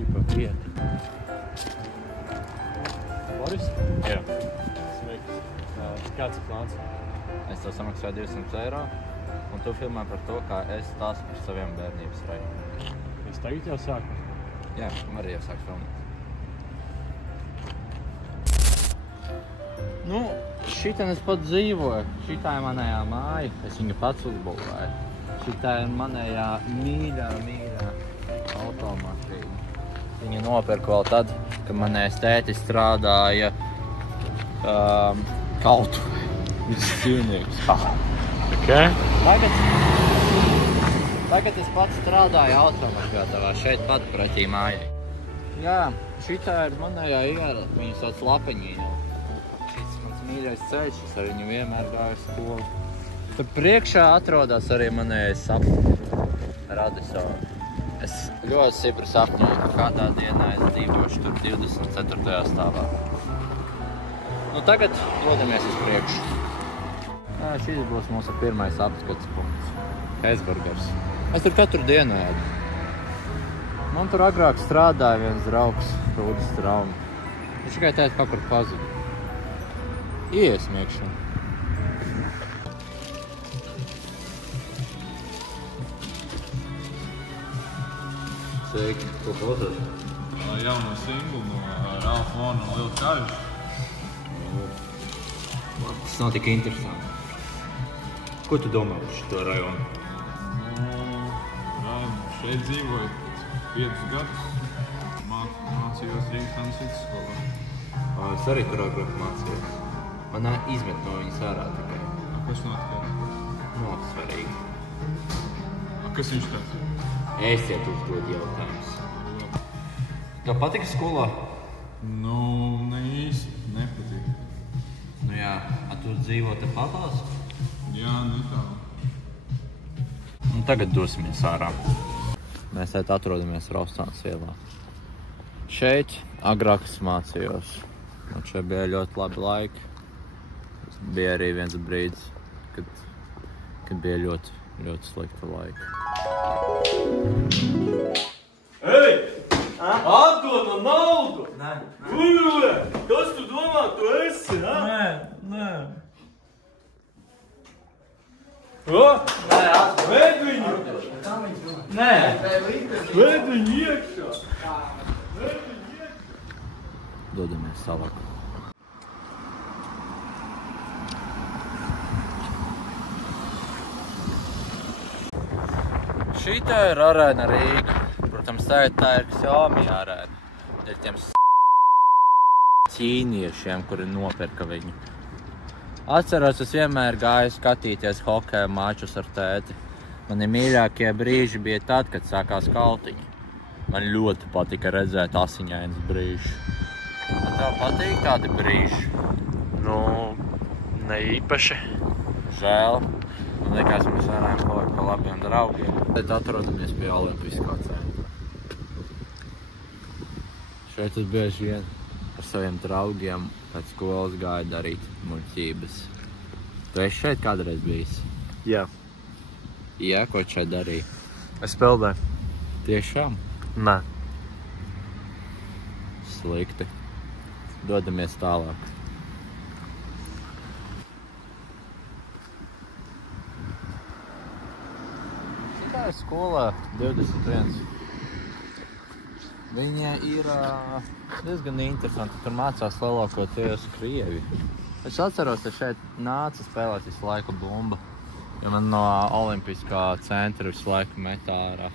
šipa vieta. Boris? Jā. Sveiks. Kāds ir plāns? Es tev samaksāju 200 eiro, un tu filmē par to, kā es stāstu par saviem bērnības raidiem. Es tagad jau sāku. Jā, arī jau sāku filmēt. Nu, šitien es pats dzīvoju. Šitā ir manējā māja. Es viņu pats uzbūvēju. Šitā ir manējā mīļā automašīna. Viņu nopirku vēl tad, kad manējais tētis strādāja Kautuvē. Viņš ir dzīvnieks. Okay. Tagad es pats strādāju automašīnā, šeit pat pretī mājai. Jā, šitā ir manējā iela. Viņu sauc Lapeņīna. Šis mans mīļais ceļš, es ar viņu vienmēr gāju skolu. Tur priekšā atrodas arī manējais sapnis Radisona. Es ļoti stipri sapņoju, ka kādā dienā es dzīvošu tur 24. stāvā. Nu tagad dodamies uz priekšu. Jā, šis būs mūsu pirmais apskats punkts. Hesburgers. Es tur katru dienu ēdu. Man tur agrāk strādāja viens draugs, Rūdis Traumi. Viņš tikai teica, kaut kur pazuda. Iesmiekšana. Sveiki, ko klausās? Jauno singlu no Ralfa Vona un Lil Karš. Tas nav tik interesanti. Ko tu domā par šo rajonu? Šeit dzīvoju 5 gadus. Mācījos Rīgas Anasītas skolā. Es arī tur agrāk mācījos. Man izmet no viņas ārā tikai. Kas notika? No, svarīgi. Kas viņš tāds? Esiet uzdod jautājumus. Tev patika skolā? Nu, ne īsti, nepatīk. Nu jā, tu dzīvo te patās? Jā, netālu. Un tagad dosimies ārā. Mēs šeit atrodamies Rostānas ielā. Šeit agrāk es mācījos. Un šeit bija ļoti labi laiki. Bija arī viens brīdis, kad bija ļoti slikta laika. Ei! Atdod man naudu! Nē. Ugurē! Kas tu domā, tu esi, ha? Nē. O? Nē, ved viņu! Nē. Ved viņu iekšā! Dodamies tālāk. Šitā ir arēna Rīga. Protams, tā ir Xiaomi arēna. Ir tiem ķīniešiem, kuri nopirka viņu. Atceros, es vienmēr gāju skatīties hokeja mačus ar tēti. Mani mīļākie brīži bija tad, kad sākās kautiņi. Man ļoti patika redzēt asiņainas brīžus. Man tev patīk tādi brīži? Nu, ne īpaši. Žēl. Man liekas, mēs varējām palikt pa labiem draugiem. Tad atrodamies pie Olimpiskā centra. Šeit es bieži vien ar saviem draugiem pēc skolas gāju darīt muļķības. Tu esi šeit kādreiz bijis? Jā. Jā, ko šeit darīji? Es peldēju. Tiešām? Nē. Slikti. Dodamies tālāk. Šitā ir skolā 21. Viņa ir diezgan interesanti. Tur mācās lielākoties krievi. Es atceros, ka šeit nāca spēlēt visu laiku bumba. Jo man no Olimpiskā centra visu laiku metā ārā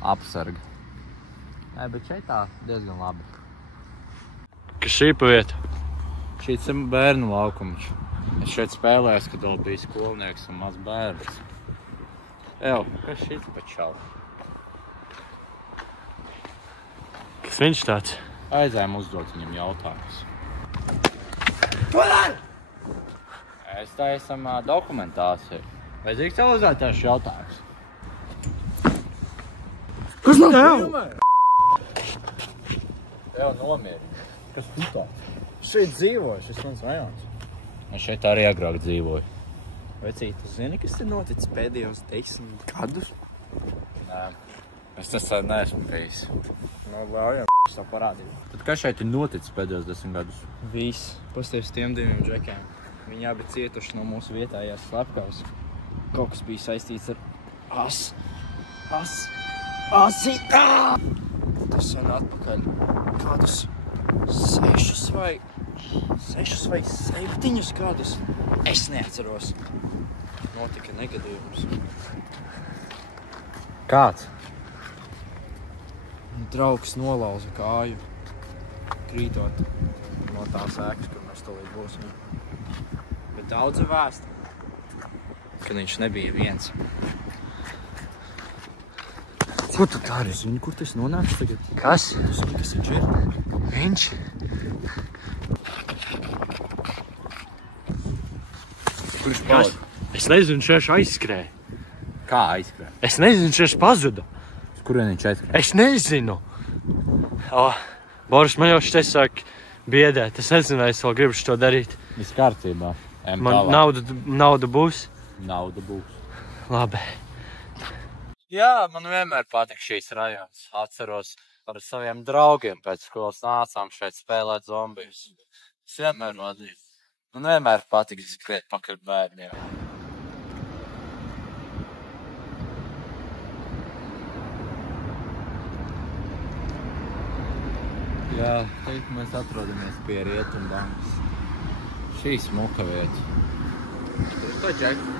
apsarga. Nē, bet šeit tā diezgan labi. Kas šī pa vieta? Šīs ir bērnu laukums. Es šeit spēlēju, kad vēl biju skolnieks un maz bērns. Ew, kas šis pa čau? Kas viņš tāds? Aizējām uzdot viņam jautājumus. Ko dari? Es tā esam dokumentācija. Vajadzīgs tev uzdot tieši jautājumus. Kas man filmē? Tev nomierini. Kas tu tā? Šeit dzīvoju, šis mans rajons. Es šeit arī agrāk dzīvoju. Vecīt, tu zini, kas ir noticis pēdējos 10 gadus? Nē. Es nesen neesmu bijis. Nu, ļaujam to parādīt. Tad kas šeit ir noticis pēdējos 10 gadus? Viss. Pastāvis tiem diviem džekiem. Viņi abi cietuši no mūsu vietējās slepkavas. Kaut kas bija saistīts ar asi. Tas sen atpakaļ. Kādus 6 vai 7 gadus. Es neatceros. Notika negadījums. Kāds? Draugs nolauza kāju. Krītot no tās ēkas, kur mēs tolīt būsim. Bet daudzi vēsta, ka viņš nebija viens. Ko tu dari? Es zinu, kur tu esi nonācis tagad? Kas? Tu zini, kas viņš ir? Viņš? Kur viņš Kas? palika? Es nezinu, viņš aizskrēja. Kā aizskrēja? Es nezinu, viņš pazuda. Uz kurien viņš aizskrēja? Es nezinu. Boris, man jau šeit sāk biedēt. Es nezinu, vai es vēl gribu to darīt. Viss kārtībā. Man nauda būs. Nauda būs. Labi. Jā, man vienmēr patīk šīs rajons. Atceros ar saviem draugiem pēc skolas nācām šeit spēlēt zombijus. Es vienmēr vadīju. Man vienmēr patīk skriet pakaļ bērniem. Jā, teikt, mēs atrodamies pie Rietumbankas. Šī smuka vieta. Tur to džeku.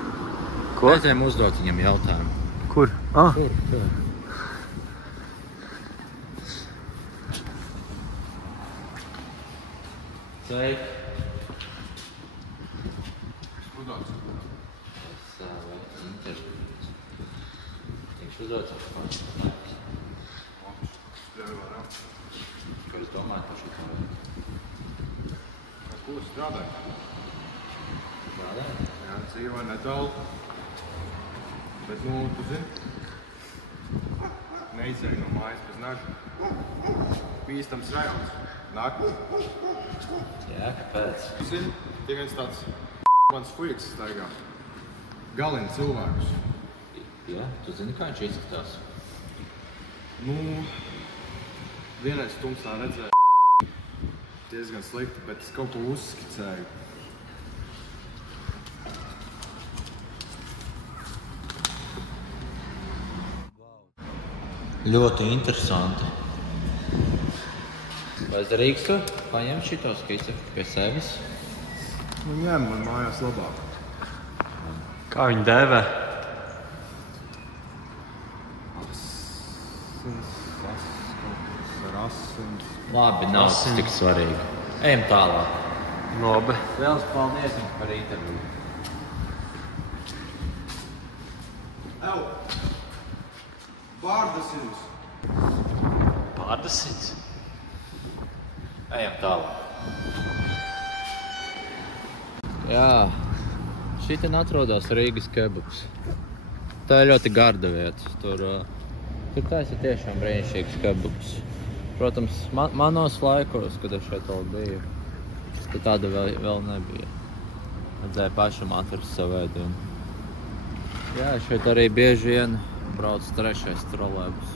Ko? Aizējām uzdot viņam jautājumu. Kur? Tur. Sveiki. Uzdot. Tikšu uzdot. Tevi varam. Ko es domāju par šo tādu? Ko strādāt? Strādāju? Jā, dzīvo nedaudz. Bet, tu zini, neizēju no mājas bez naža. Bīstams rajons. Nāk? Jā, kāpēc? Tu zini, tie viens tāds mans fuiks staigā. Galina cilvēkus. Jā, tu zini, kā viņš izskatās? Vienreiz tumsā redzēju diezgan slikti, bet es kaut ko uzskicēju. Ļoti interesanti. Vai es drīkstu paņemt šito skici pie sevis? Ņem man mājās labāk. Kā viņu dēvē? Asins. Labi, nav tas tik svarīgi. Ejam tālāk. Labi. Liels paldies jums par interviju. Ew! Bārdas jums! Pārdasīts. Ejam tālāk. Jā, šitien atrodas Rīgas kebabs. Tā ir ļoti garda vieta. Tur taisa tiešām brīnišķīgs kebabs. Protams, manos laikos, kad es šeit vēl biju, tad tāda vēl nebija. Vajadzēja pašam atrast savu ēdienu. Jā, šeit arī bieži vien brauc 3. trolejbus,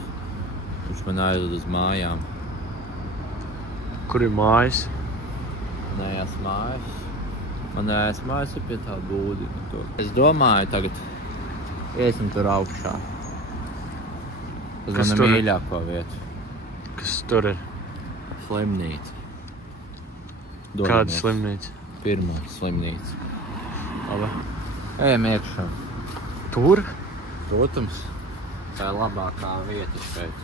kurš man aizved uz mājām. Kur ir mājas? Manējās mājas. Manējās mājas ir pie tā būdiņa tur. Es domāju, tagad iesim tur augšā. Uz Kas mana tur ir? mīļāko vietu. Kas tur ir? Slimnīca. Kāda Dodamies. slimnīca? Pirmā slimnīca. Labi. Ejam iekšā. Tur? Protams, tā ir labākā vieta šeit.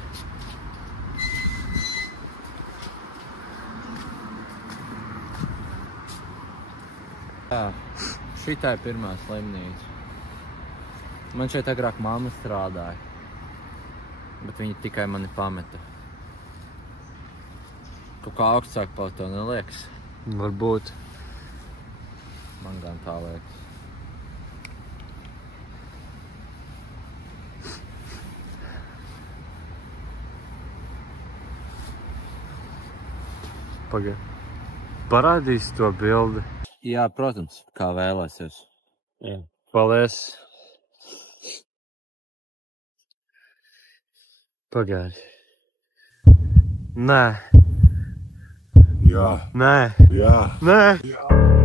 Jā, šitā ir pirmā slimnīca. Man šeit agrāk mamma strādāja, bet viņa tikai mani pameta. Kaut kā augstāk par to neliekas. Varbūt. Man gan tā liekas. Pagaid. Parādīs to bildi. Jā, protams, kā vēlēsies. Jā. Paldies. Pagaidi. Nē. Jā. Nē. Jā. Nē. Jā.